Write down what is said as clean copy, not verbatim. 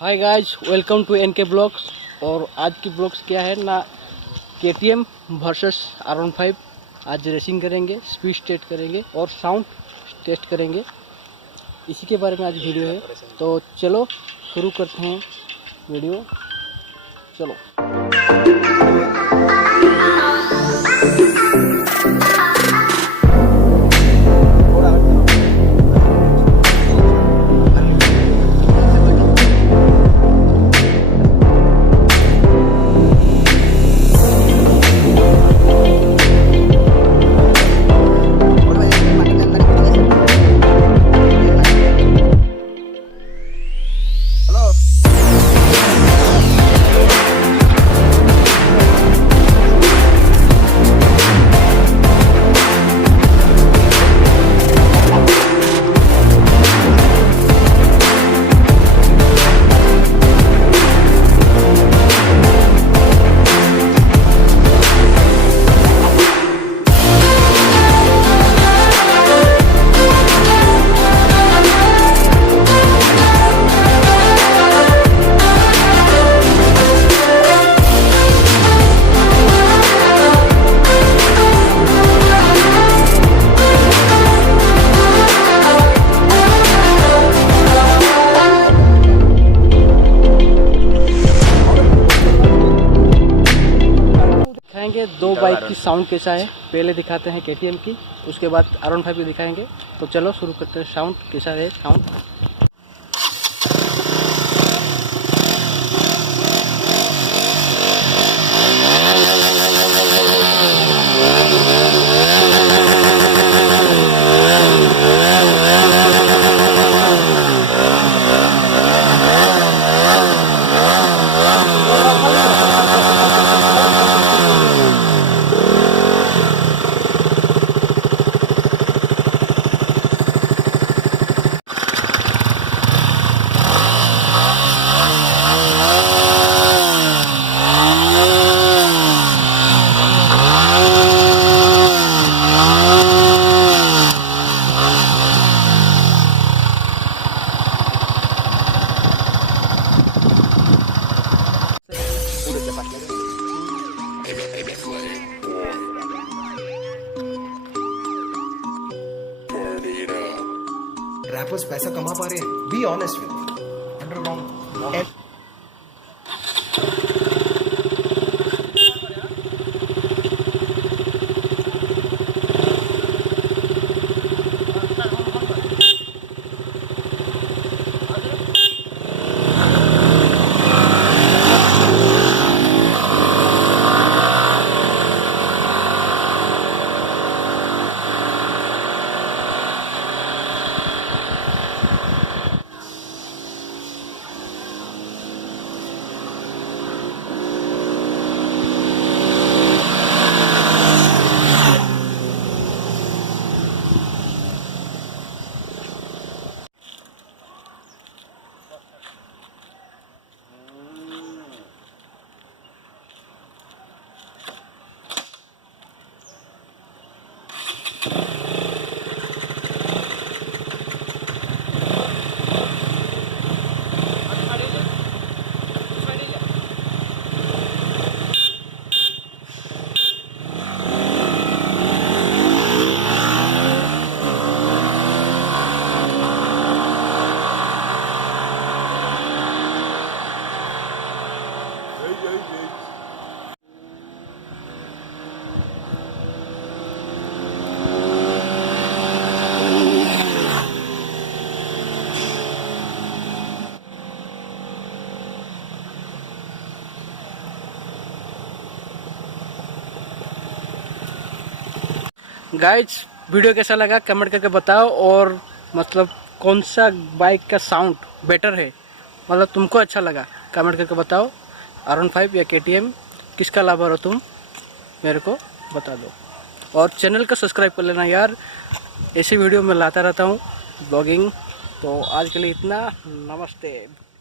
Hi guys, welcome to NK blogs. और आज की ब्लॉग्स क्या है ना, KTM वर्सेस R15। आज रेसिंग करेंगे, स्पीड टेस्ट करेंगे और साउंड टेस्ट करेंगे, इसी के बारे में आज वीडियो है। तो चलो शुरू करते हैं वीडियो, चलो। दो बाइक की साउंड कैसा है पहले दिखाते हैं KTM की, उसके बाद R15 की दिखाएंगे। तो चलो शुरू करते हैं। साउंड कैसा है साउंड। रैपर्स पैसा कमा पा रहे हैं, be honest with guys, video कैसा लगा कमेंट करके बताओ। और मतलब कौन सा बाइक का साउंड बेटर है, मतलब तुमको अच्छा लगा, कमेंट करके बताओ। R15 या KTM, किसका लवर हो तुम, मेरे को बता दो। और चैनल को सब्सक्राइब कर लेना यार, ऐसी वीडियो मैं लाता रहता हूँ ब्लॉगिंग। तो आज के लिए इतना, नमस्ते।